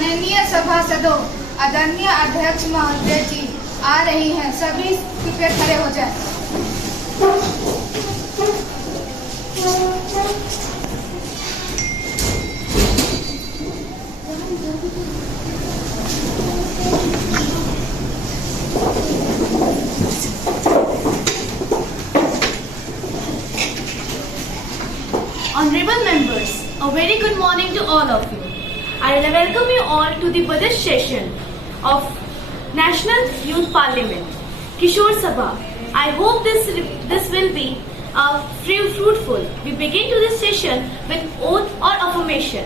माननीय सभासदों, आदरणीय अध्यक्ष महोदय जी आ रही हैं, सभी कृपया खड़े हो जाएं। Honorable members, a very good morning to all of you. I welcome you all to the budget session of National Youth Parliament, Kishore Sabha. I hope this will be fruitful. We begin to this session with oath or affirmation.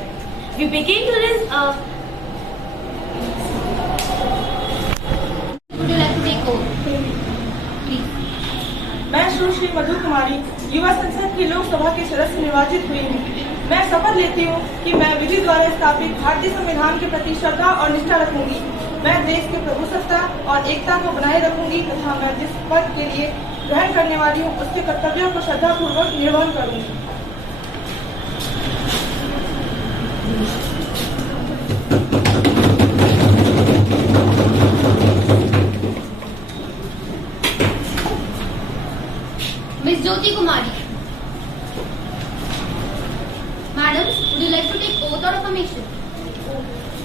We begin to this. Would you like to take oath, please? मैं सुश्री मधु कुमारी युवा संसद की लोकसभा के सदस्य निर्वाचित हुई हूँ। मैं शपथ लेती हूँ कि मैं विधि द्वारा स्थापित भारतीय संविधान के प्रति श्रद्धा और निष्ठा रखूंगी। मैं देश के प्रभुसत्ता और एकता को बनाए रखूंगी तथा मैं जिस पद के लिए ग्रहण करने वाली हूँ उसके कर्तव्यों को श्रद्धापूर्वक निर्वहन करूंगी। Ms. Jyoti Kumari. Madam, would you like to take oath or affirmation?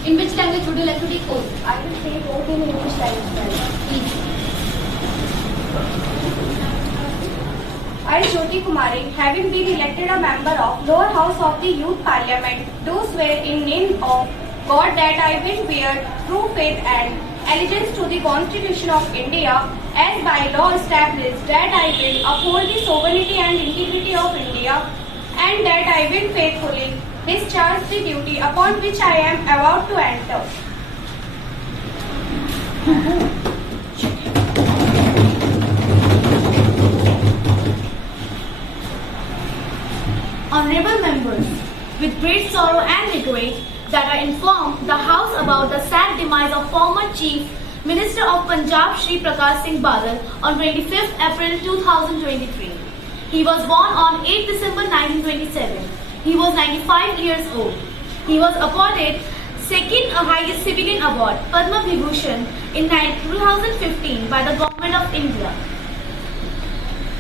In which language would you like to take oath? I will take oath in English language. Please. I, Jyoti Kumari, having been elected a member of lower house of the Youth Parliament, do swear in name of God that I will bear true faith and allegiance to the Constitution of India as by law established, that I will uphold the sovereignty and integrity of India, and that I will faithfully discharge the duty upon which I am about to enter. Honorable members, with great sorrow and regret that I inform the House about the sad demise of former Chief Minister of Punjab Shri Prakash Singh Badal on 25th April 2023. He was born on 8 December 1927. He was 95 years old. He was awarded second highest civilian award, Padma Vibhushan, in 2015 by the Government of India.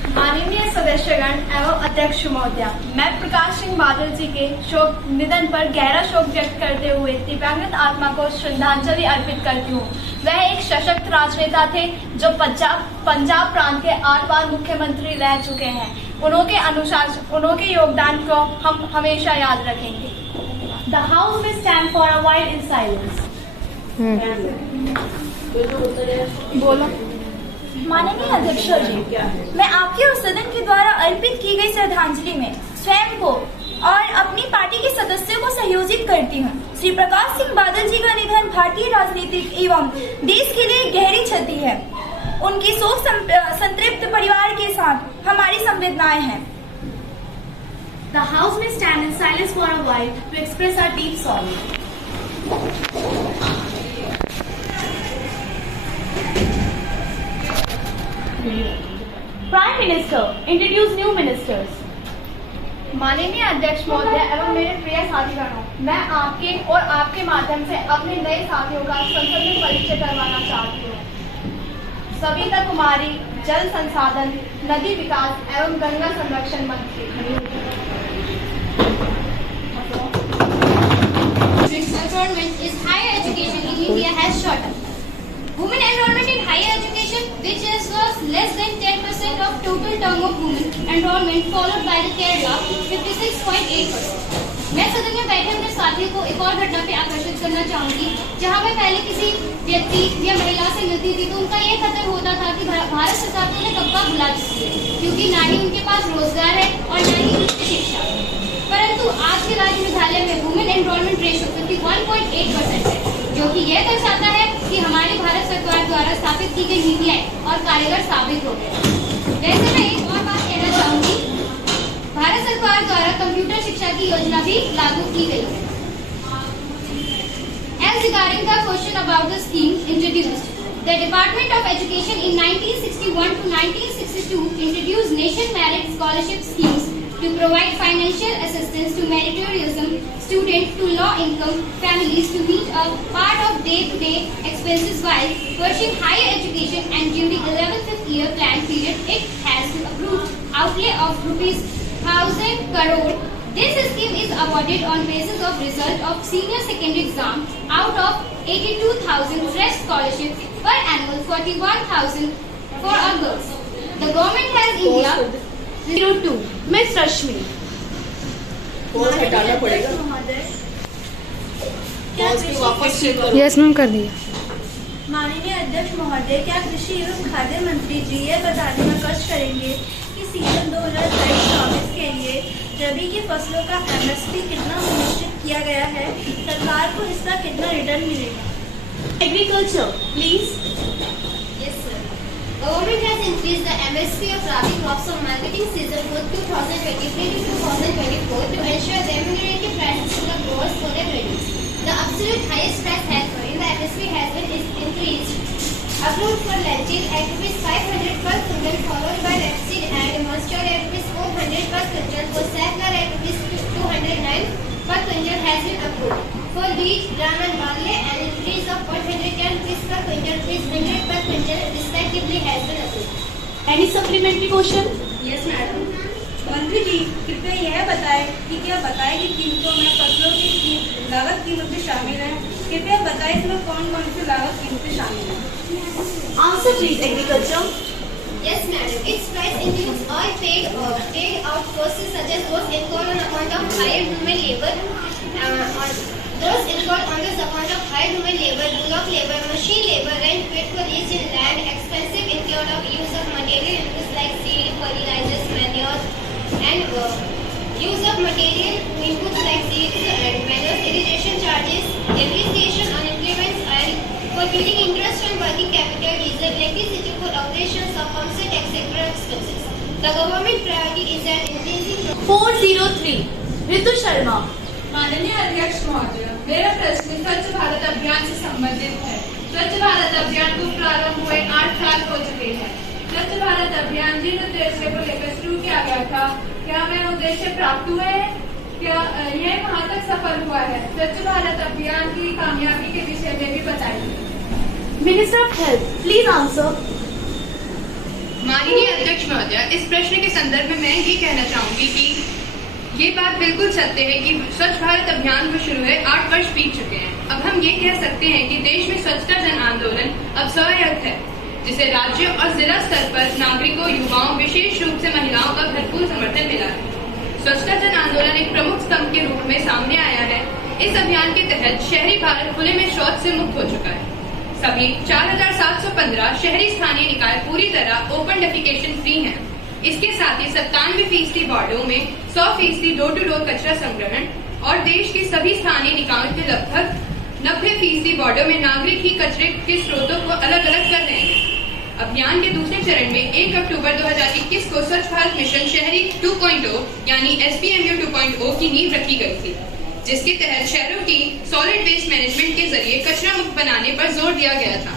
माननीय सदस्यगण एवं अध्यक्ष महोदया, मैं प्रकाश सिंह बादल जी के शोक निधन पर गहरा शोक व्यक्त करते हुए दिव्यांगत आत्मा को श्रद्धांजलि अर्पित करती हूँ। वह एक सशक्त राजनेता थे जो पंजाब प्रांत के 8 बार मुख्यमंत्री रह चुके हैं। उनके योगदान को हम हमेशा याद रखेंगे। The House may stand for a while in silence. बोलो। माननीय अध्यक्ष जी, मैं आपके और सदन के द्वारा अर्पित की गई श्रद्धांजलि में स्वयं को और अपनी पार्टी के सदस्यों को संयोजित करती हूँ। श्री प्रकाश सिंह बादल जी का निधन भारतीय राजनीतिक एवं देश के लिए गहरी क्षति है। उनकी शोक संतृप्त परिवार के साथ हमारी संवेदनाएं हैं। The House may stand in silence for a while to express our deep sorrow. Prime Minister, introduce new ministers. माननीय अध्यक्ष महोदय एवं मेरे प्रिय साथीगणों, मैं आपके और आपके माध्यम से अपने नए साथियों का संसद में परिचय करवाना चाहती हूँ। सविता कुमारी, जल संसाधन, नदी विकास एवं गंगा संरक्षण मंत्री। Enrollment is higher education in India has shot up. Women enrollment in higher education, which was less than 10% of total term of women enrollment, followed by the Kerala 56.8%. मैं सदन में बैठे अपने साथियों को एक और घटना पे आकर्षित करना चाहूंगी, जहां मैं पहले किसी व्यक्ति या महिला से मिलती थी तो उनका ये खतर होता था कि भारत सरकार तो उन्हें कब्बा बुला चुकी है, क्योंकि ना ही उनके पास रोजगार है और ना ही उच्च शिक्षा। परंतु आज के राज्य मेघालय में वुमेन एनरोलमेंट रेशियो 51.8% है, जो कि यह दर्शाता है कि हमारी भारत सरकार द्वारा स्थापित की गई नीतियां और कारगर साबित हो गए। वैसे मैं एक और बात कहना चाहूंगी, भारत सरकार द्वारा कंप्यूटर शिक्षा की योजना भी लागू की गई है। As regarding the question about the schemes introduced, the Department of Education in 1961 to 1962 introduced Nation Merit Scholarship schemes to provide financial assistance to meritocracy student to low-income families to meet a part of day-to-day expenses while pursuing higher education, and during 11th year plan period, it has an approved outlay of rupees 1,000 crore. This scheme is awarded on basis of result of senior secondary exam out of 82,000 fresh scholarships per annual 41,000 for our girls. The government has India 02 Miss Rashmi. Yes ma'am कर दिया। माननीय अध्यक्ष महोदय, क्या कृषि एवं खाद्य मंत्री जी यह बताने में कष्ट करेंगे कि सीजन 2023-24 के लिए रबी की फसलों का MSP कितना सुनिश्चित किया गया है? सरकार को इसका कितना रिटर्न मिलेगा? Agriculture, please. Yes, sir. Government has increased the MSP of Rabi crops of marketing season for 2023 to 2024 to ensure the remunerative prices to the growers for their produce. The absolute highest price held for in the MSP has been increased. Approved for lentil at ₹500 per quintal, followed by rapeseed and mustard at ₹400 per quintal. For safflower at ₹209 per quintal has been approved. For wheat, gram and barley, an increase of 110 rupees per quintal, ₹100 per quintal respectively has been approved. Any supplementary question? Yes madam. मंत्री जी, कृपया यह बताएं कि क्या बकाये की कीमतों में फसलों की लागत कीमतें शामिल हैं? कृपया बताएं इसमें कौन कौन सी लागत कीमतें शामिल हैं? Answer please, Agriculture. Yes, madam. Its price includes all paid out costs such as those incurred on account of hired human labor, those incurred on the account of hired human labor, bullock labor, machine labor, rent paid for lease in land, expensive incurred of use of material inputs like seed, fertilizers, manure, and use of material inputs like seeds and manure, irrigation charges, depreciation on implements, and for building interest on working capital, diesel, electricity for operations of pump set, etc. expenses. The government priority is at increasing 403 Ritu Sharma. माननीय अध्यक्ष महोदय, मेरा प्रश्न स्वच्छ भारत अभियान से संबंधित है। स्वच्छ भारत अभियान को प्रारंभ हुए 8 साल हो चुके हैं। स्वच्छ भारत अभियान जिन उद्देश्य को लेकर शुरू किया गया था, क्या वह उद्देश्य प्राप्त हुए हैं? क्या यह कहाँ तक सफल हुआ है? स्वच्छ भारत अभियान की कामयाबी के विषय में भी बताइए। Minister of Health, please answer. माननीय अध्यक्ष महोदय, इस प्रश्न के संदर्भ में मैं ये कहना चाहूंगी कि ये बात बिल्कुल सत्य है कि स्वच्छ भारत अभियान को शुरू हुए 8 वर्ष बीत चुके हैं। अब हम ये कह सकते हैं कि देश में स्वच्छता जन आंदोलन अब स्वायत्त है, जिसे राज्य और जिला स्तर पर नागरिकों, युवाओं, विशेष रूप से महिलाओं का भरपूर समर्थन मिला है। स्वच्छता जन आंदोलन एक प्रमुख स्तंभ के रूप में सामने आया है। इस अभियान के तहत शहरी भारत खुले में शौच से मुक्त हो चुका है। सभी 4715 शहरी स्थानीय निकाय पूरी तरह ओपन डेफिकेशन फ्री हैं। इसके साथ ही 97% वार्डों में 100% डोर टू डोर कचरा संग्रहण और देश के सभी स्थानीय निकायों के लगभग 90% वार्डों में नागरिक ही कचरे के स्रोतों को अलग अलग कर रहे हैं। अभियान के दूसरे चरण में 1 अक्टूबर 2021 को स्वच्छ भारत मिशन शहरी 2.0 यानी SPMU 2.0 की नींव रखी गई थी, जिसके तहत शहरों की सॉलिड वेस्ट मैनेजमेंट के जरिए कचरा मुक्त बनाने पर जोर दिया गया था।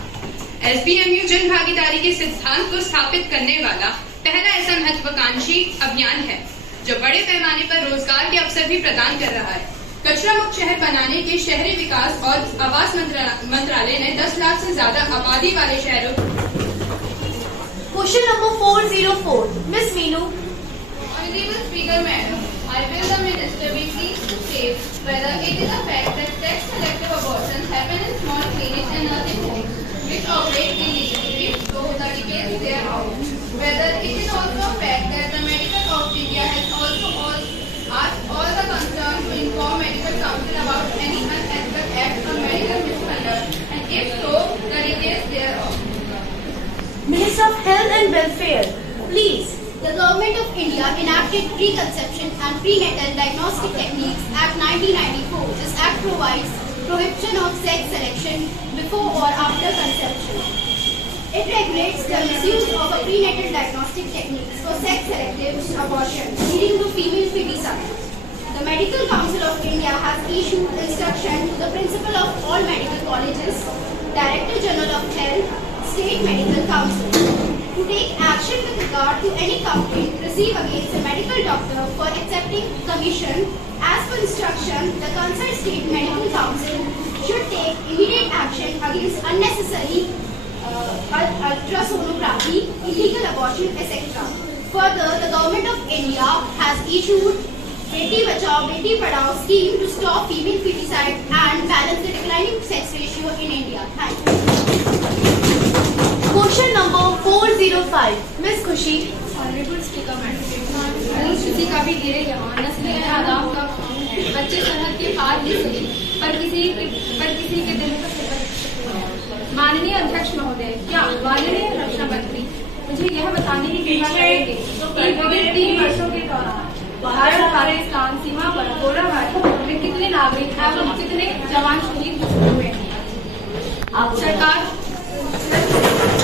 SPMU जन भागीदारी के सिद्धांत को स्थापित करने वाला पहला ऐसा महत्वाकांक्षी अभियान है जो बड़े पैमाने पर रोजगार के अवसर भी प्रदान कर रहा है। कचरा मुक्त शहर बनाने के शहरी विकास और आवास मंत्रालय ने 10 लाख से ज्यादा आबादी वाले शहरों। Question number 404, Miss Meenu. Honorable Speaker Madam, I will the Minister be pleased to state whether it is a fact that sex selective abortions happen in small clinics and nursing homes which operate illegally, if so the details thereof. Whether it is also a fact that the Medical of India has also asked all the concerned to inform Medical Council about any unethical act or medical misconduct, and if so, the details thereof. Minister of Health and Welfare, please. The Government of India enacted Preconception and Prenatal Diagnostic Techniques Act 1994. This act provides prohibition of sex selection before or after conception. It regulates the misuse of a prenatal diagnostic techniques for sex-selective abortion, leading to female feticide. The Medical Council of India has issued instruction to the principal of all medical colleges, Director General of Health, State Medical Council, to take action with regard to any complaint received against a medical doctor for accepting commission As per instruction, the concerned state medical council should take immediate action against unnecessary ultrasonography, illegal abortion, etc. Further, the government of India has issued Beti Bachao Beti Padhao scheme to stop female feticide and balance the declining sex ratio in India. Thank you. Question number 405, Miss Khushi. Honorable Speaker, Madam, किसी का भी गिरे यहाँ नस्ल आदाम का कानून है, बच्चे सरहद के पार ही सही, पर किसी के दिल पर। माननीय अध्यक्ष महोदय, क्या माननीय रक्षा मंत्री मुझे यह बताने की कृपा करेंगे कि विगत 3 वर्षों के दौरान भारत पाकिस्तान सीमा पर गोलाबारी में कितने नागरिक एवं कितने जवान शहीद हुए हैं?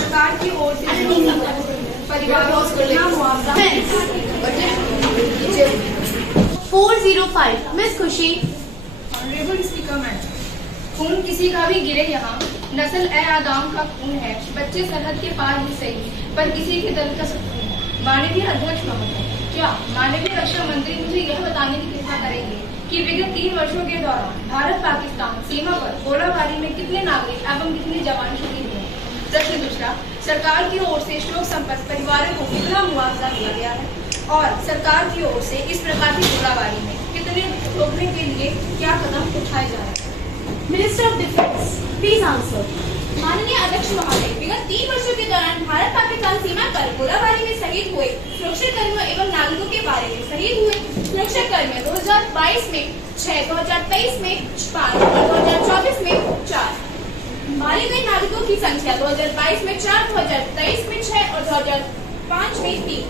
सरकार की ओर से परिवारों को कितना मुआवजा? 405, Miss Khushi. Honourable speaker madam, खून किसी का भी गिरे यहाँ नस्ल ए आदाम का खून है, बच्चे सरहद के पार ही सही, पर किसी के दिल का सुकून है। माननीय अध्यक्ष महोदय, क्या माननीय रक्षा मंत्री मुझे यह बताने की कृपा करेंगे कि विगत 3 वर्षों के दौरान भारत पाकिस्तान सीमा पर गोलाबारी में कितने नागरिक एवं कितने जवान शहीद हुए? प्रश्न दूसरा, सरकार की ओर से शोक संपन्न परिवारों को कितना मुआवजा दिया गया है और सरकार की ओर से इस प्रकार की गोलाबारी में कितने रोकने के लिए क्या कदम उठाए जा रहे हैं? Minister of Defence, please answer. माननीय अध्यक्ष महोदय, विगत 3 वर्षों के दौरान भारत पाकिस्तान सीमा पर गोलाबारी में शहीद हुए सुरक्षाकर्मियों एवं नागरिकों के बारे में शहीद हुए सुरक्षाकर्मियों 2022 में 6, 2023 में 5 और 2024 में 4। मारे गए नागरिकों की संख्या 2022 में 4, 2023 में 6 और 2005 में 3।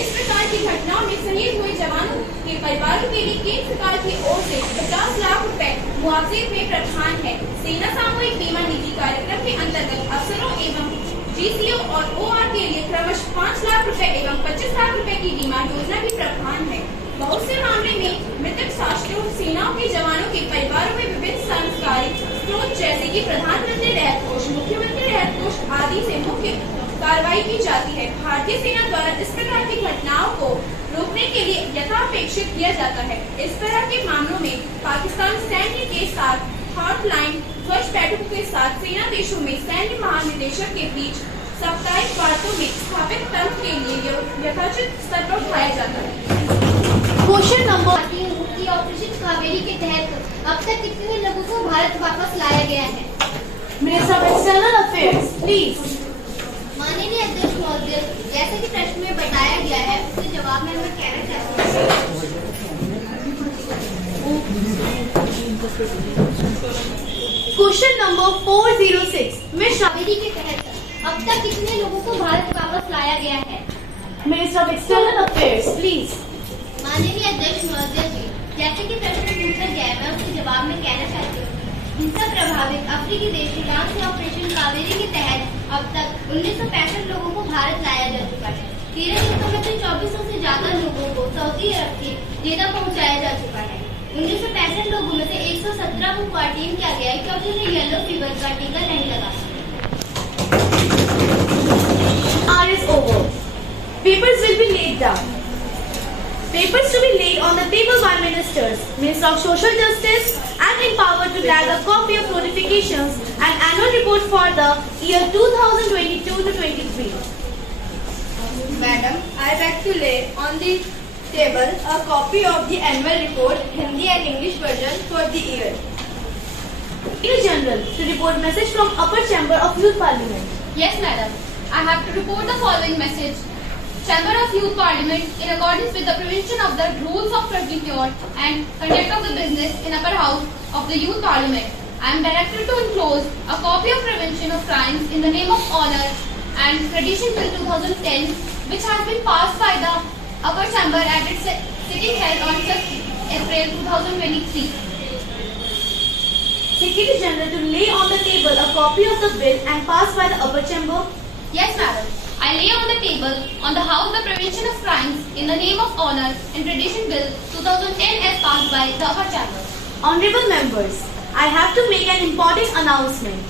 इस प्रकार की घटनाओं में शहीद हुए जवानों के परिवारों के लिए केंद्र सरकार की ओर से 50 लाख रुपए मुआवजे में प्रावधान है। सेना सामूहिक बीमा निधि कार्यक्रम के अंतर्गत अफसरों एवं GCO और OR के लिए क्रमशः 5 लाख रुपए एवं 25 लाख रुपए की बीमा योजना भी प्रावधान है। बहुत से मामले में मृतक शासकों सेनाओं के जवानों के परिवारों में विभिन्न सांस्कृतिक स्रोत जैसे कि प्रधानमंत्री राहत कोष, मुख्यमंत्री राहत कोष आदि से मुख्य कार्रवाई की जाती है। भारतीय सेना द्वारा इस प्रकार की घटनाओं को रोकने के लिए यथापेक्षित किया जाता है। इस तरह के मामलों में पाकिस्तान सैन्य के साथ हॉटलाइन ध्वज बैठकों के साथ सेना देशों में सैन्य महानिदेशक के बीच साप्ताहिक वार्तों में स्थापित तंत्र के लिए यथोचित स्तर पर उठाया जाता है। Question number ऑपरेशन कावेरी के तहत अब तक कितने लोगों को भारत वापस लाया गया है? Minister of External Affairs, please. माननीय अध्यक्ष महोदय, जैसे कि प्रश्न में बताया गया है उसके जवाब में मैं कहना चाहती हूँ। Question number 406, Miss कावेरी के तहत अब तक कितने लोगों को भारत वापस लाया गया है? Minister of External Affairs, please. माननीय अध्यक्ष महोदय जी, जैसे कि प्रश्न पूछा गया है मैं उसके जवाब में कहना चाहती हूँ। हिंसा प्रभावित अफ्रीकी देश ईरान से ऑपरेशन कावेरी के तहत अब तक 1965 लोगों को भारत लाया जा चुका है। 13 देशों में से 2400 से ज्यादा लोगों को सऊदी अरब के जेदा पहुंचाया जा चुका है। 1965 लोगों में से 117 को क्वारंटीन किया गया है क्योंकि उन्हें येलो फीवर का टीका नहीं लगा। R is over. Papers will be laid down. Papers to be laid on the table by ministers, Minister of Social Justice, and empowered to drag a copy of notifications and annual report for the year 2022 to 23. Madam, I beg to lay on the table a copy of the annual report, Hindi and English version for the year. Secretary General to report message from Upper Chamber of Youth Parliament. Yes, madam. I have to report the following message. Chamber of Youth Parliament, in accordance with the provision of the rules of procedure and conduct of the business in upper house of the Youth Parliament, I am directed to enclose a copy of Prevention of Crimes in the Name of Honour and Tradition Bill 2010, which has been passed by the upper chamber at its sitting held on 6th April 2023. Secretary General to lay on the table a copy of the bill and passed by the upper chamber. Yes, madam. I lay on the table on the House the Prevention of Crimes in the Name of Honour and Tradition Bill 2010 as passed by the upper chamber. Honorable members, I have to make an important announcement.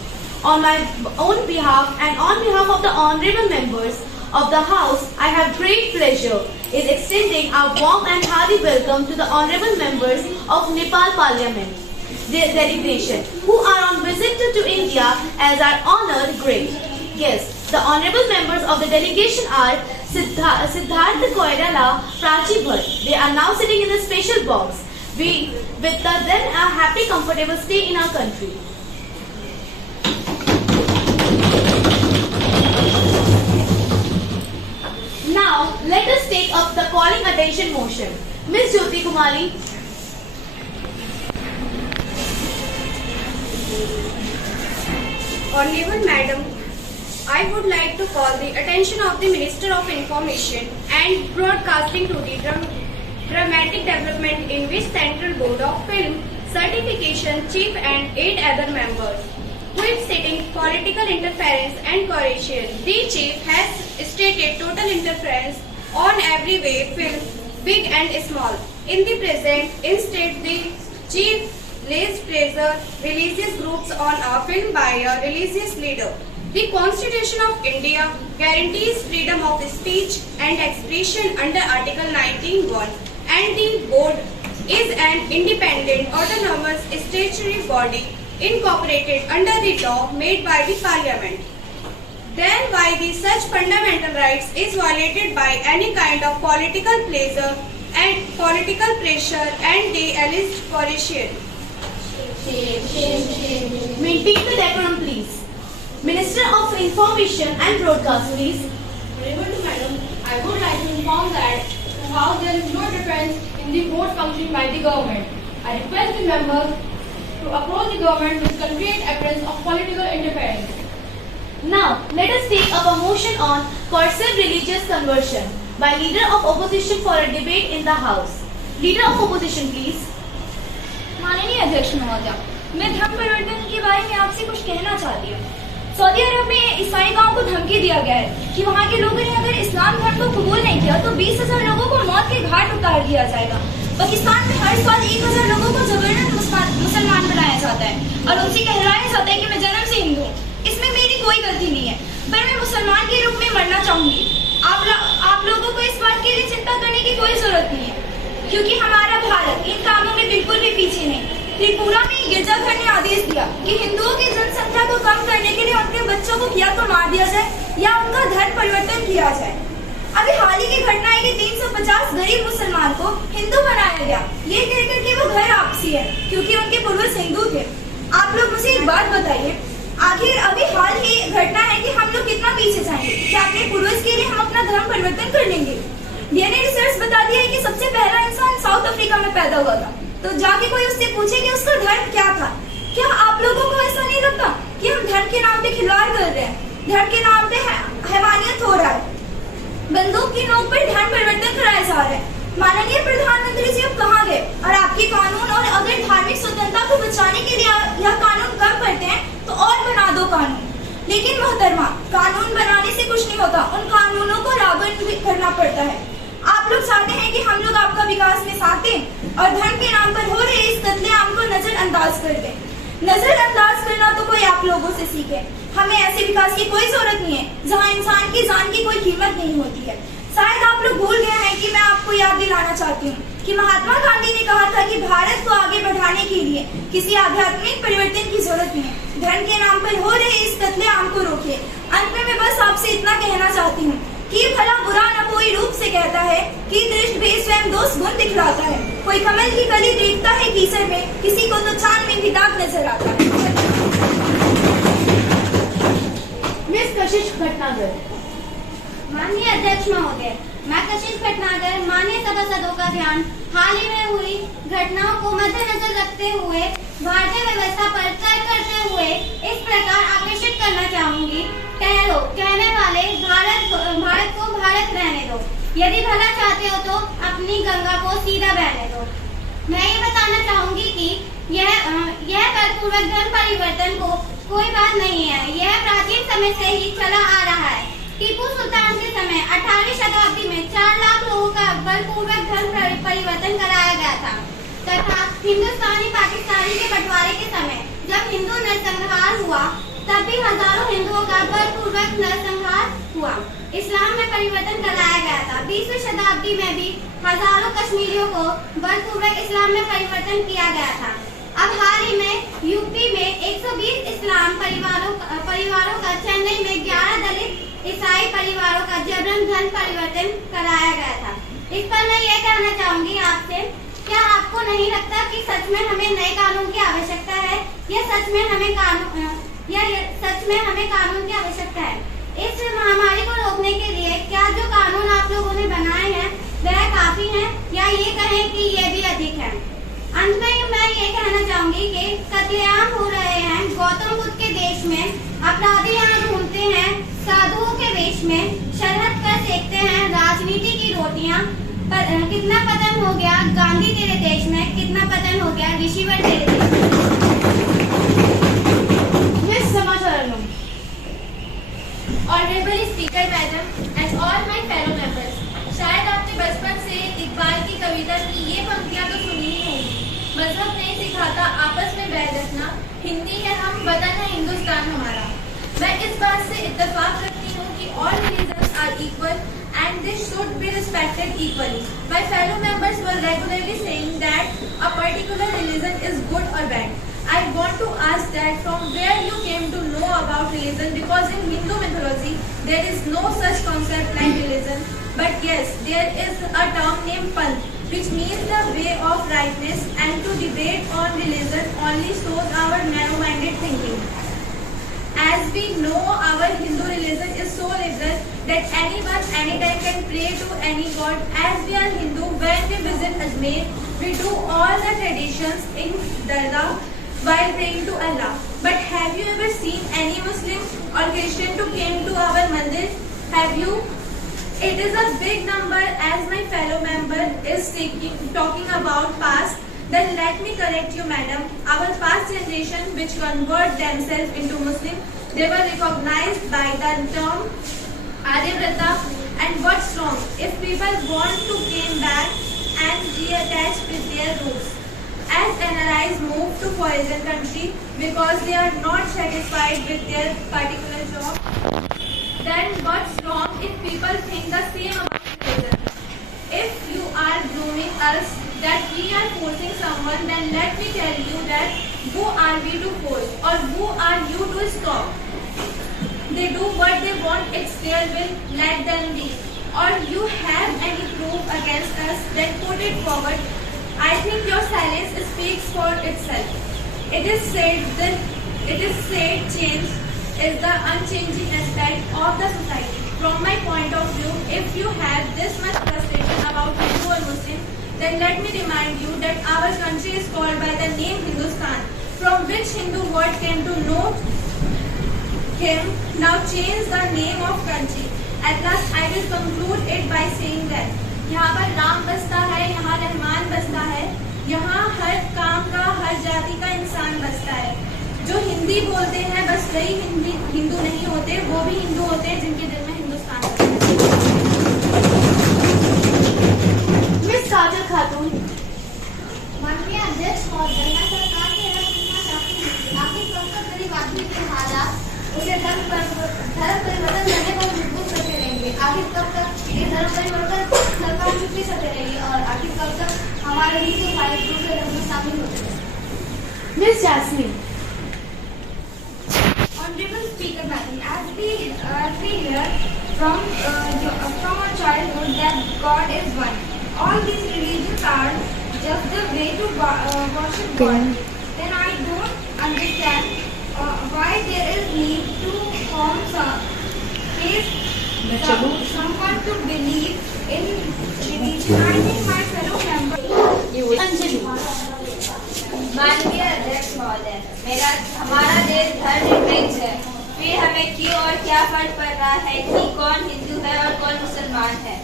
On my own behalf and on behalf of the honorable members of the House, I have great pleasure in extending our warm and hearty welcome to the honorable members of Nepal Parliament delegation who are on visit to India as our honored guests. The honorable members of the delegation are Siddharth Koirala, Prachi Bhatt. They are now sitting in the special box. We with them a happy, comfortable stay in our country. Now, let us take up the calling attention motion. Ms. Jyoti Kumari. Honorable Madam, I would like to call the attention of the Minister of Information and Broadcasting to the dramatic development in which Central Board of Film Certification Chief and 8 other members quit sitting political interference and coercion. The Chief has stated total interference on every way, film, big and small. In the present, instead the Chief lays pressure religious groups on a film by a religious leader. The Constitution of India guarantees freedom of speech and expression under Article 19(1), and the board is an independent, autonomous statutory body incorporated under the law made by the Parliament. Then why the such fundamental rights is violated by any kind of political pressure and the alleged coercion? Maintain the decorum, please. Minister of Information and Broadcasting, please. Honorable Madam, I would like to inform that how there is no difference in the vote functioning by the government. I request the members to approach the government with concrete evidence of political interference. Now, let us take up a motion on coercive religious conversion by Leader of Opposition for a debate in the House. Leader of Opposition, please. माननीय अध्यक्ष महोदय, मैं धर्म परिवर्तन के बारे में आपसे कुछ कहना चाहती हूँ। सऊदी अरब में ईसाई गांव को धमकी दिया गया है कि वहाँ के लोगों ने अगर इस्लाम धर्म को कबूल नहीं किया तो 20,000 लोगों को मौत के घाट उतार दिया जाएगा। पाकिस्तान में हर साल 1,000 लोगों को जबरन मुसलमान बनाया जाता है और उनसे कहलाया जाता है कि मैं जन्म से हिंदू हूँ। इसमें मेरी कोई गलती नहीं है, पर मैं मुसलमान के रूप में मरना चाहूंगी। आप लोगों को इस बात के लिए चिंता करने की कोई जरूरत नहीं है, क्योंकि हमारा भारत इन कामों में बिल्कुल भी पीछे नहीं। त्रिपुरा में गिरजाघर ने आदेश दिया कि हिंदुओं की जनसंख्या को कम करने के लिए उनके बच्चों को या तो मार दिया जाए या उनका धर्म परिवर्तन किया जाए। अभी हाल ही की घटना है कि 350 गरीब मुसलमान को हिंदू बनाया गया, ये कहकर के वो घर आपसी है क्योंकि उनके पूर्वज हिंदू थे। आप लोग मुझे एक बात बताइए, आखिर अभी हाल ही घटना है कि हम लोग कितना पीछे जाएंगे? क्या अपने पूर्वज के लिए हम अपना धर्म परिवर्तन कर लेंगे? डीएनए रिसर्च बताती है कि सबसे पहला इंसान साउथ अफ्रीका में पैदा हुआ था, तो जाके कोई उससे पूछे कि उसका धर्म क्या था। क्या आप लोगों को ऐसा नहीं लगता कि हम धर्म के नाम पे खिलवाड़ कर रहे हैं, धर्म के नाम पे हैवानियत हो रहा है, बंदूक की नोक पर धर्म परिवर्तन कराया जा रहा है? माननीय प्रधानमंत्री जी अब कहाँ गए? और आपके कानून, और अगर धार्मिक स्वतंत्रता को बचाने के लिए यह कानून कम करते हैं तो और बना दो कानून। लेकिन मोहतरमा, कानून बनाने से कुछ नहीं होता, उन कानूनों को लागू भी करना पड़ता है। आप लोग चाहते हैं कि हम लोग आपका विकास में साथ दें और धर्म के नाम पर हो रहे इस कत्लेआम को नजरअंदाज कर दें। नजरअंदाज करना तो कोई आप लोगों से सीखे। हमें ऐसे विकास की कोई जरूरत नहीं है जहां इंसान की जान की कोई कीमत नहीं होती है। शायद आप लोग भूल गए हैं कि मैं आपको याद दिलाना चाहती हूँ कि महात्मा गांधी ने कहा था कि भारत को आगे बढ़ाने के लिए किसी आध्यात्मिक परिवर्तन की जरूरत नहीं है, धर्म के नाम पर हो रहे इस कत्लेआम को रोकिए। अंत में मैं बस आपसे इतना कहना चाहती हूँ कि भला बुरा न कोई रूप से कहता है कि दृष्ट भी स्वयं दोष गुण दिखलाता है। कोई कमल की कली देखता है कीचड़ में, किसी को तो चांद में भी दाग नजर आता है। मिस कशिश भटनागर। माननीय अध्यक्ष महोदय, मैं कशिश भटनागर माननीय सभासदों का ध्यान हाल ही में हुई घटनाओं को मद्देनजर रखते हुए भारतीय व्यवस्था पर तर्क करते हुए इस प्रकार आकर्षित करना चाहूंगी। ठहरो, कहने वाले भारत को भारत रहने दो। यदि भला चाहते हो तो अपनी गंगा को सीधा बहने दो। मैं ये बताना चाहूंगी कि यह बलपूर्वक धर्म परिवर्तन को कोई बात नहीं है। यह प्राचीन समय से ही चला आ रहा है। टीपू सुल्तान के समय 18वीं शताब्दी में 4 लाख लोगों का बलपूर्वक धर्म परिवर्तन कराया गया था तथा हिंदुस्तानी पाकिस्तानी के बंटवारे के समय जब हिंदू नरसंहार हुआ तब भी हजारों हिंदुओं का बलपूर्वक नरसंहार हुआ। इस्लाम में परिवर्तन कराया गया था। 20वीं शताब्दी में भी हजारों कश्मीरियों को बलपूर्वक इस्लाम में परिवर्तन किया गया था। अब हाल ही में यूपी में 120 इस्लाम परिवारों का चेन्नई में 11 दलित ईसाई परिवारों का जबरन धर्म परिवर्तन कराया गया था। इस पर मैं ये कहना चाहूंगी आपसे, क्या आपको नहीं लगता कि सच में हमें नए कानून की आवश्यकता है? या सच में हमें कानून की आवश्यकता है? इस महामारी को रोकने के लिए क्या जो कानून आप लोगों ने बनाए हैं वह काफी हैं, या ये कहें कि ये भी अधिक है? अंत में मैं ये कहना चाहूंगी कि कत्लेआम हो रहे हैं गौतम बुद्ध के देश में, अपराधी यहाँ ढूंढते हैं साधुओं के वेश में, शरहद पर सेकते हैं राजनीति की रोटियां। कितना पतन हो गया गांधी तेरे देश में, कितना पतन हो गया ऋषिवर तेरे देश में। Honorable Speaker Madam and all my fellow members, शायद आपने बचपन से इकबाल की कविता की ये पंक्तियां तो सुनी ही होंगी। मजहब नहीं सिखाता आपस में बैर रखना, हिंदी है हम, वतन है हिंदुस्तान हमारा। मैं इस बात से इत्तेफाक रखती हूँ कि all religions are equal and they should be respected equally. My fellow members were regularly saying that a particular religion is good or bad. I want to ask that from where you came to know about religion, because in Hindu mythology there is no such concept like religion, but yes, there is a term named Panth, which means the way of rightness, and to debate on religion only shows our narrow-minded thinking. As we know, our Hindu religion is so liberal that anyone, anytime can pray to any god. As we are Hindu, when we visit Ajmer, we do all the traditions in Dargah while praying to Allah. But have you ever seen any Muslim or Christian to came to our mandir? Have you? It is a big number. As my fellow member is talking about past, then let me correct you, madam. Our past generation, which convert themselves into Muslim, they were recognized by the term Aryavrata. And what's wrong? If people want to came back and reattach with their roots, as NRIs move to foreign country because they are not satisfied with their particular job, then what's wrong if people think the same about religion? If you are grooming us that we are forcing someone, then let me tell you that who are we to force, or who are you to stop? They do what they want, it's their will, let them be. Or you have any proof against us, then put it forward. I think your silence speaks for itself. It is said change is the unchanging aspect of the society. From my point of view, if you have this much frustration about Hindu or Muslim, then let me remind you that our country is called by the name Hindustan, from which Hindu word came to know him. Now change the name of country. At last I will conclude it by saying that यहाँ पर राम बसता है, यहाँ रहमान बसता है, यहाँ हर काम का, हर जाति का इंसान बसता है। जो हिंदी बोलते हैं बस वही हिंदू नहीं होते, वो भी हिंदू होते हैं जिनके दिल में हिंदुस्तान है। मिस काजल खातून। माननीय अध्यक्ष महोदय, मैं सरकार से यह पूछना चाहती हूँ कि आखिर कब तक गरीब आदमी के हालात उसे धर्म परिवर्तन करने को मजबूर करते रहेंगे? आखिर कब तक ये धर्म परिवर्तन सरकार चुपी करते रहेगी, और आखिर कब तक हमारे हिंदू भाई दूसरे धर्म में शामिल होते रहेंगे? Miss Jasmine. Honorable Speaker Madam, as we hear from our childhood that God is one, all these religions are just the way to worship God. Then I don't understand why there is need to form someone to believe in religion. I think my fellow members. माननीय अध्यक्ष महोदय, हमारा देश धर्मनिरपेक्ष है, फिर हमें क्यों और क्या फर्क पड़ रहा है कि कौन हिंदू है और कौन मुसलमान है?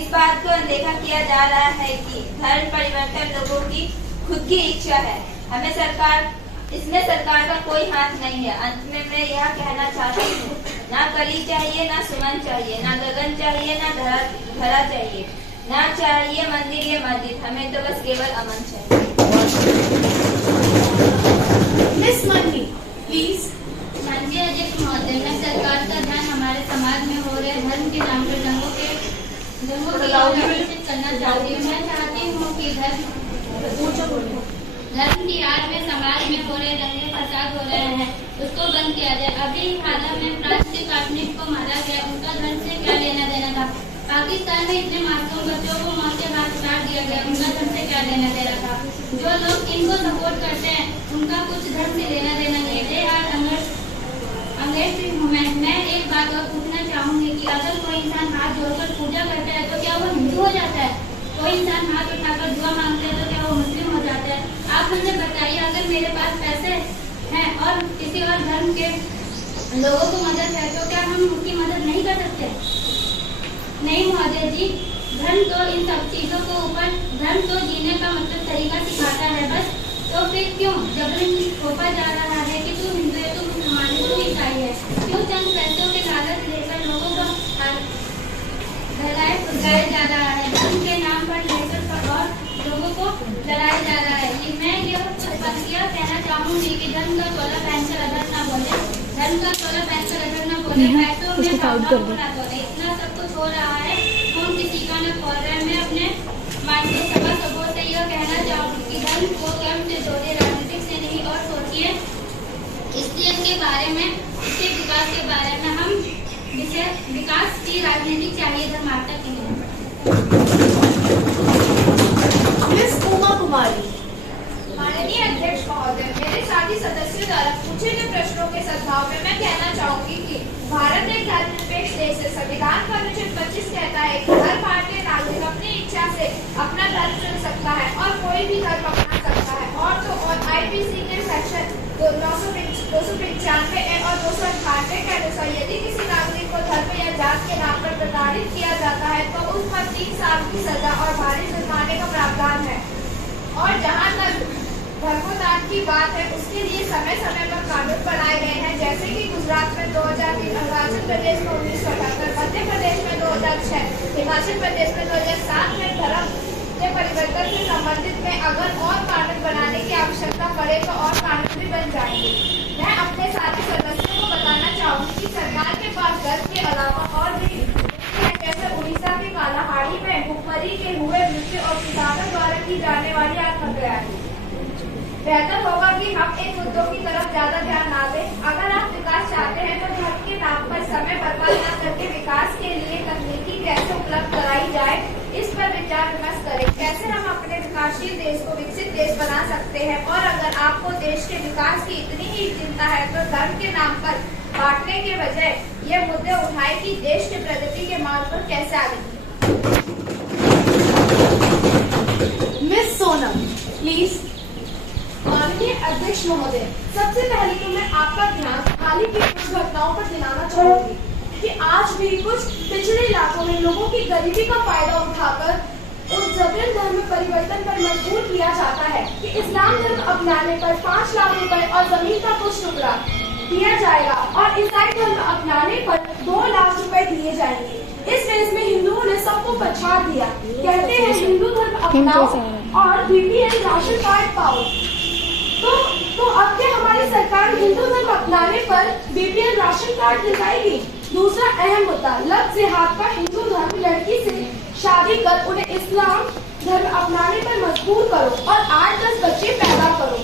इस बात को अनदेखा किया जा रहा है कि धर्म परिवर्तन लोगों की खुद की इच्छा है। इसमें सरकार का कोई हाथ नहीं है। अंत में मैं यह कहना चाहती हूँ, ना कली चाहिए, ना सुमन चाहिए, ना गगन चाहिए, ना धरा चाहिए, ना चाहिए मंदिर या मस्जिद, हमें तो बस केवल अमन चाहिए। Miss money, please. माननीय सूचित करना चाहती हूँ। मैं चाहती हूँ कि धर्म की आड़ में समाज में हो रहे दंगे फसाद हो रहे हैं, उसको बंद किया जाए। अभी हाल में फ्रांस के काश्मीर को मारा गया, उनका धर्म से क्या लेना देना था? पाकिस्तान में इतने मासूम बच्चों को मौत के घाट उतार दिया गया, उनका धर्म से क्या लेना देना था? जो लोग इनको सपोर्ट करते हैं उनका कुछ धर्म से लेना देना नहीं है। मैं एक बात और पूछना चाहूंगी कि अगर कोई इंसान हाथ जोड़कर पूजा करता है तो क्या वो हिंदू हो जाता है? कोई इंसान हाथ उठाकर दुआ मांगता है तो क्या वो मुस्लिम हो जाता है? आप मुझे बताइए, अगर मेरे पास पैसे हैं और किसी और धर्म के लोगों को मदद है तो क्या हम उनकी मदद नहीं कर सकते? नहीं महोदय जी, धर्म तो इन सब चीजों को ऊपर, धर्म तो जीने का मतलब तरीका सिखाता है बस। तो फिर क्यों जबरन थोपा जा रहा है कि तू हिंदू है, तू मुसलमान है, तू ईसाई है? क्यों चंद पैसों के लालच लेकर लोगों को फुसलाया जा रहा है? धर्म के नाम पर लेकर और लोगों को डराया जा रहा है। कि मैं यह कहना चाहूंगी कि धर्म का चोला पहनकर अदर न बोले, धर्म का चोला पहनकर अदर न बोले, पैसों में भावनाओं को न बोले। इतना सब कुछ हो रहा है, हम किसी का न खोल रहे हैं। मैं अपने माननीय सभा सबों से यह कहना चाहूंगी कि धर्म को कर्म से जोड़े, राजनीतिक से नहीं। और सोचिए इस देश के बारे में, इसके विकास के बारे में। हम विकास की राजनीति चाहिए, धर्मार्था की नहीं। मिस उमा कुमारी। माननीय अध्यक्ष महोदय, मेरे साथी सदस्यों द्वारा पूछे गए प्रश्नों के सद्भाव में मैं कहना चाहूंगी कि भारत एक धर्मनिरपेक्ष देश है। संविधान का अनुच्छेद 25 कहता है कि हर भारतीय नागरिक अपनी इच्छा से अपना धर्म चुन सकता है और कोई भी धर्म अपना सकता है। और आईपीसी के सेक्शन 295 और 298 के अनुसार यदि किसी नागरिक को धर्म या जात के नाम पर प्रताड़ित किया जाता है तो उस पर 3 साल की सजा और भारी जुर्माने का प्रावधान है। और जहाँ तक धर्मोदान की बात है, उसके लिए समय समय पर कानून बनाए गए हैं, जैसे कि गुजरात में 2003, अरुणाचल प्रदेश में 1978, मध्य प्रदेश में 2006, हिमाचल प्रदेश में 2007 में धर्म के परिवर्तन से संबंधित में अगर और कानून बनाने की आवश्यकता पड़े तो और कानून भी बन जाएंगे। मैं अपने साथी सदस्यों को बताना चाहूँगी कि सरकार के पास धर्म के अलावा और भी है, जैसे उड़ीसा के कालाहाड़ी में भूखमरी के हुए मृत्यु और किसानों द्वारा की जाने वाली आत्महत्या है। बेहतर होगा कि हम इन मुद्दों की तरफ ज्यादा ध्यान ना दें। अगर आप विकास चाहते हैं तो धर्म के नाम पर समय बर्बाद न करके विकास के लिए तकनीकी कैसे उपलब्ध कराई जाए, इस पर विचार विमर्श करें। कैसे हम अपने विकासशील देश को विकसित देश बना सकते हैं। और अगर आपको देश के विकास की इतनी ही चिंता है तो धर्म के नाम पर बांटने के बजाय ये मुद्दे उठाए कि देश की प्रगति के मार्ग पर कैसे आगे। Miss Sonam please. माननीय अध्यक्ष महोदय, सबसे पहले तो मैं आपका ध्यान हाल ही की कुछ घटनाओं पर दिलाना चाहूंगी कि आज भी कुछ पिछड़े इलाकों में लोगों की गरीबी का फायदा उठाकर उस जबरन धर्म परिवर्तन पर मजबूर किया जाता है कि इस्लाम धर्म अपनाने पर 5 लाख रुपए और जमीन का कुछ टुकड़ा दिया जाएगा और ईसाई धर्म अपनाने पर 2 लाख रुपए दिए जाएंगे। इस रेस में हिंदुओं ने सबको पछाड़ दिया। कहते हैं हिंदू धर्म अपनाओ और बीपीएल राशन कार्ड पाओ। तो अब क्या हमारी सरकार हिंदू धर्म अपनाने पर बीपीएल राशन कार्ड दिलाएगी? दूसरा अहम मुद्दा, लव जिहाद का हिंदू धर्म लड़की से शादी कर उन्हें इस्लाम धर्म अपनाने पर मजबूर करो और 8-10 बच्चे पैदा करो।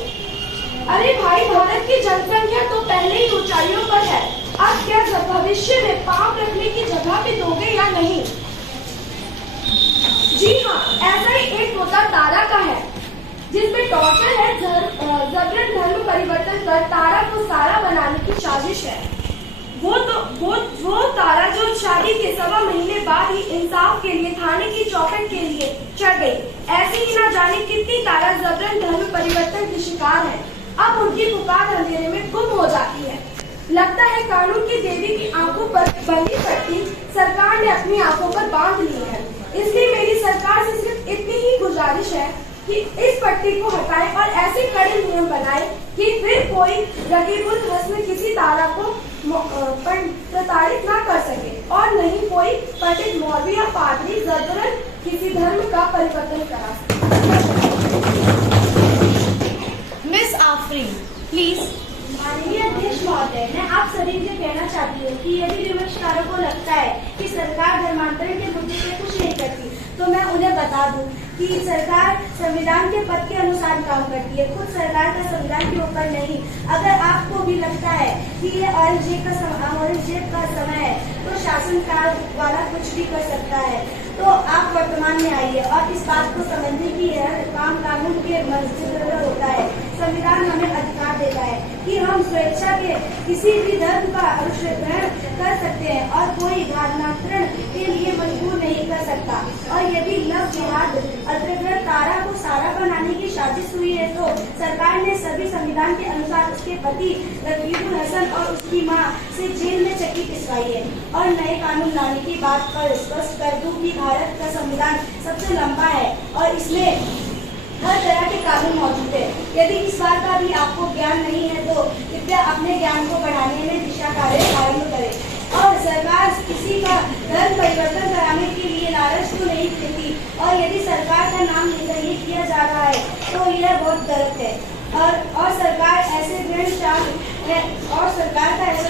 अरे भाई, भारत की जनसंख्या तो पहले ही ऊंचाइयों पर है, अब क्या भविष्य में पांव रखने की जगह भी दोगे या नहीं? जी हाँ, ऐसा ही एक मुद्दा तारा का है जिसमें टॉर्चर है, जबरन धर्म परिवर्तन कर तारा को सारा बनाने की साजिश है। वो तारा जो शादी के 1.25 महीने बाद ही इंसाफ के लिए थाने की चौखट के लिए चढ़ गई। ऐसे ही ना जाने कितनी तारा जबरन धर्म परिवर्तन की शिकार है। अब उनकी पुकार अंधेरे में गुम हो जाती है। लगता है कानून की देवी की आंखों पर बंदी पट्टी सरकार ने अपनी आंखों पर बांध ली है। इसलिए मेरी सरकार से सिर्फ इतनी ही गुजारिश है कि इस पट्टी को हटाएं और ऐसे कड़े नियम बनाएं कि फिर कोई रकीबुल हस्न किसी तारा को प्रताड़ित ना कर सके और नहीं कोई पंडित मौलवी या पादरी जबरन किसी धर्म का परिवर्तन करा सके। Miss Afreen please. माननीय अध्यक्ष महोदय, मैं आप सभी से कहना चाहती हूँ कि यदि विमर्शकारों को लगता है कि सरकार धर्मांतरण के मुद्दे पे कुछ नहीं करती तो मैं उन्हें बता दूं कि सरकार संविधान के पद के अनुसार काम करती है, खुद सरकार का संविधान के ऊपर नहीं। अगर आपको भी लगता है कि ये औरंगजेब का समय है तो शासनकाल वाला कुछ भी कर सकता है, तो आप वर्तमान में आइए और इस बात को समझने की यह काम कानून के मर्जी होता है। संविधान हमें अधिकार देता है कि हम स्वेच्छा के किसी भी धर्म का अनुसरण कर सकते हैं और कोई धारणाकरण के लिए मजबूर नहीं कर सकता। और यदि लव जिहाद अग्रग्रह तारा को सारा बनाने की साजिश हुई है तो सरकार ने सभी संविधान के अनुसार उसके पति रकीबुल हसन और उसकी मां से जेल में चक्की पिसवाई है। और नए कानून लाने की बात पर स्पष्ट कर दूं कि भारत का संविधान सबसे लंबा है और इसमें हर तरह के कानून मौजूद है। यदि इस बात का भी आपको ज्ञान नहीं है तो कृपया अपने ज्ञान को बढ़ाने में दिशा कार्य आरम्भ करें। और सरकार किसी का धर्म परिवर्तन कराने के लिए लालच तो नहीं देती, और यदि सरकार का नाम नहीं किया जा रहा है तो यह बहुत गलत है। और सरकार का ऐसे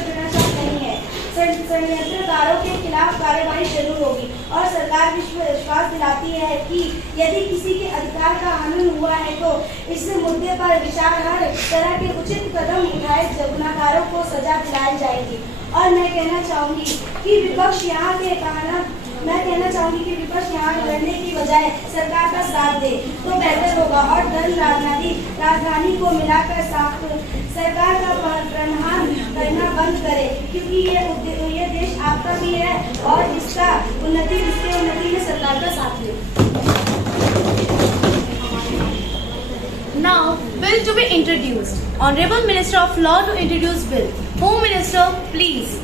ग्रहण नहीं है। षड्यंत्रकारों के खिलाफ कार्यवाही जरूर होगी और सरकार विश्वास दिलाती है कि यदि किसी के अधिकार का हनन हुआ है तो इस मुद्दे पर विचार हर तरह के उचित कदम उठाए गुनाहगारों को सजा दिलाई जाएगी। और मैं कहना चाहूंगी कि विपक्ष यहाँ लड़ने की बजाय सरकार का साथ दे तो बेहतर होगा और धन राजधानी को मिलाकर सरकार का प्रधान करना बंद करे, क्योंकि ये देश आपका भी है और इसके उन्नति में सरकार का साथ दे। Now, bill to be introduced. Honorable Minister of Law to introduce bill. Home Minister, please.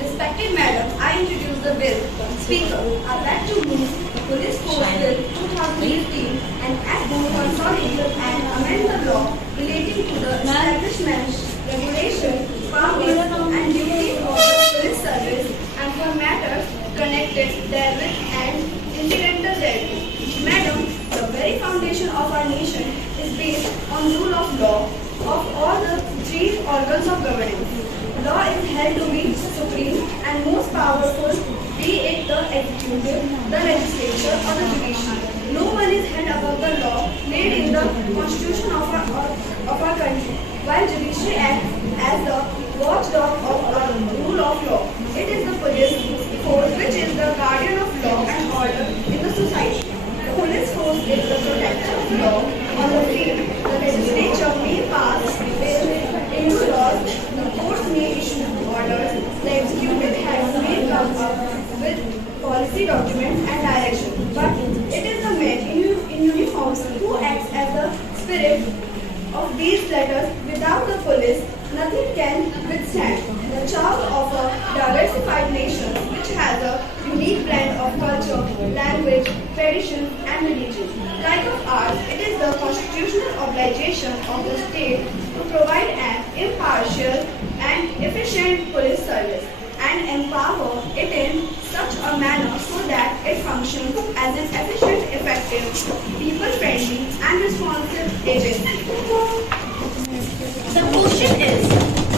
Respected Madam, I introduce the bill. Speaker, I would like to move the Police Force Bill 2015 and act to consolidate and amend the law relating to the establishment, regulation, powers and duties of the police service and for matters connected therewith and incidental thereto. Madam, the very foundation of our nation is based on rule of law of all the three organs of governance. Law is held to be supreme and most powerful, be it the executive, the legislature or the judiciary. No one is held above the law made in the constitution of our country, while judiciary acts as the watchdog of our rule of law. It is the police force which is the guardian of law and order in the society. The police force is the protector of law on the field. The legislature may pass bills into laws, the courts may issue orders, the executive heads may come up with policy documents and direction. But it is the men in uniforms who acts as the spirit of these letters. Without the police, nothing can withstand. The charm of a diversified nation which has a unique blend of culture, language, tradition and religion. Like of ours, it is the constitutional obligation of the state to provide an impartial and efficient police service and empower it in such a manner so that it functions as an efficient, effective, people-friendly and responsive agency. The question is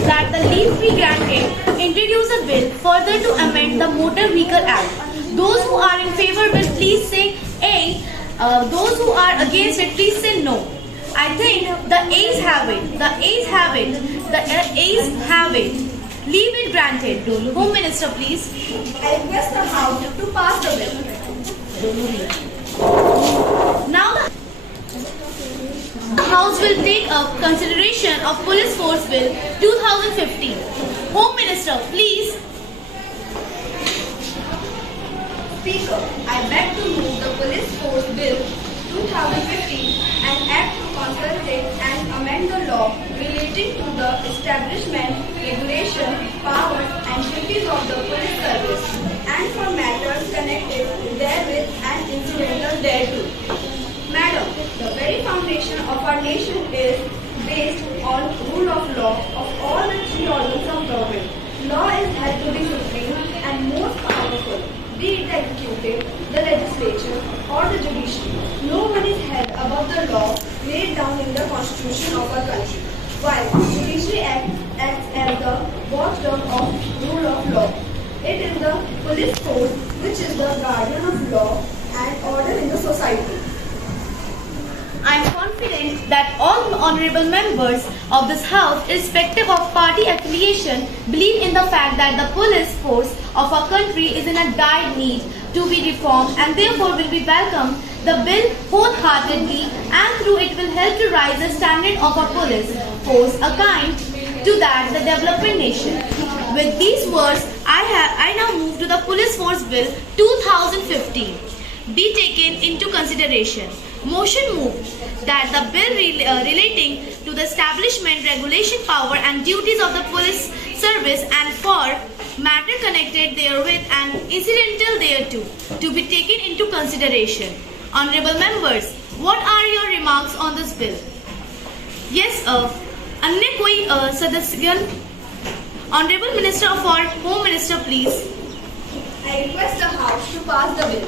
that the leave be granted to introduce a bill further to amend the Motor Vehicle Act. Those who are in favor will please say A. Those who are against it, please say no. I think the A's have it. The A's have it. The A's have it. Leave it granted. Home Minister, please. I request the House to pass the bill. Now the House will take up consideration of Police Force Bill 2015. Home Minister, please. Speaker, I beg to move the Police Force Bill 2015 and act to consolidate and amend the law relating to the establishment, regulation, powers and duties of the police service and for matters connected therewith and incidental thereto. Madam, the very foundation of our nation is based on rule of law of all the three organs of government. Law is held to be supreme and most powerful, be it the executive, the legislature or the judiciary. No one is held above the law laid down in the constitution of our country, while judiciary acts as the watchdog of rule of law. It is the police force which is the guardian of law and order in the society. I am confident that all honorable members of this House, irrespective of party affiliation, believe in the fact that the police force of our country is in a dire need to be reformed, and therefore will be welcome the bill wholeheartedly, and through it will help to raise the standard of our police force, a kind to that the developing nation. With these words, I now move to the Police Force Bill 2015 be taken into consideration. Motion moved that the bill relating to the establishment, regulation, power and duties of the police service and for matter connected therewith and incidental thereto to be taken into consideration. Honorable members, what are your remarks on this bill? Yes, अन्य कोई सदस्यगण? Honorable Minister of Home Minister, please. I request the House to pass the bill.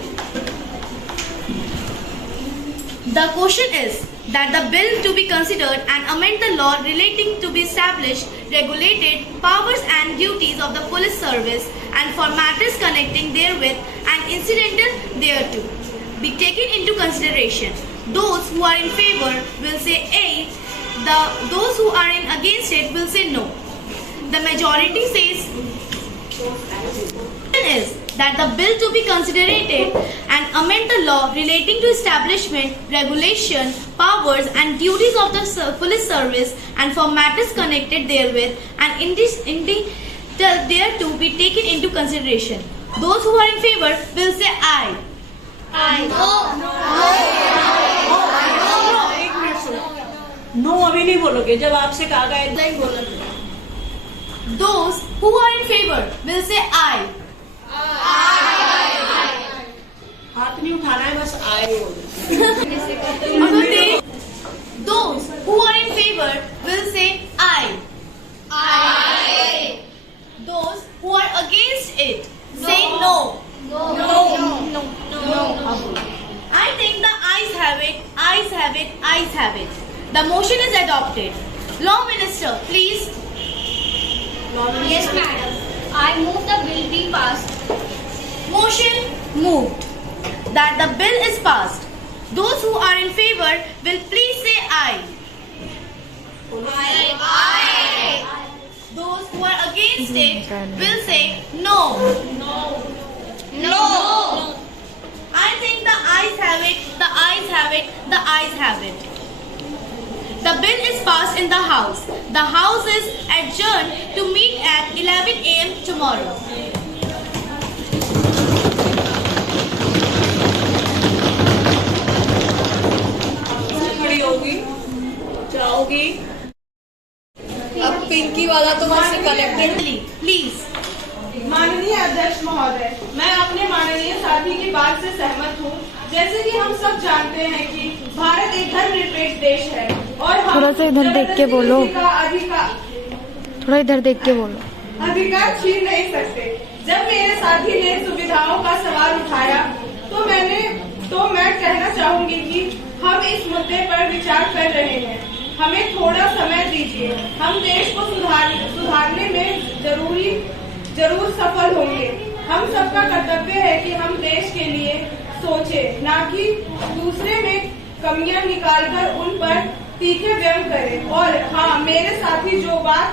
The question is that the bill to be considered and amend the law relating to be established, regulated powers and duties of the police service and for matters connecting therewith and incidental thereto be taken into consideration. Those who are in favor will say aye. Those who are against it will say no. The majority says is that the bill to be considered and amend the law relating to establishment, regulation, powers and duties of the police service and for matters connected therewith and incidental thereto be taken into consideration. Those who are in favor will say aye. Aye. No अभी नहीं बोलोगे, जब आपसे कहा गया इतना ही बोला। Those who are in favor will say aye. हाथ नहीं उठाना है, बस आए Those who are in favor will say aye. Aye. Those who are against it say no. No. I think the ayes have it. Ayes have it. Ayes have it. The motion is adopted. Law Minister, please. Yes, madam. I move the bill be passed. Motion moved that the bill is passed. Those who are in favor will please say aye. Aye. Those who are against it will say no. No. I think the ayes have it. The ayes have it. The ayes have it. The bill is passed in the House. The House is adjourned to meet at 11 a.m. tomorrow. खड़ी होगी, जाओगी। अब पिंकी वाला तो मुझसे collected. Please. माननीय अध्यक्ष महोदय, मैं अपने माननीय साथी की बात से सहमत हूँ। जैसे कि हम सब जानते हैं कि भारत एक धर्मनिरपेक्ष देश है और हम थोड़ा सा इधर देख के बोलो। थोड़ा इधर देख के बोलो। अधिकार छीन नहीं सकते। जब मेरे साथी ने सुविधाओं का सवाल उठाया तो मैं कहना चाहूंगी कि हम इस मुद्दे पर विचार कर रहे हैं। हमें थोड़ा समय दीजिए। हम देश को सुधारने में जरूर सफल होंगे। हम सबका कर्तव्य है कि हम देश के लिए सोचे, ना कि दूसरे में कमियां निकालकर उन पर तीखे व्यंग करें। और हाँ, मेरे साथी जो बात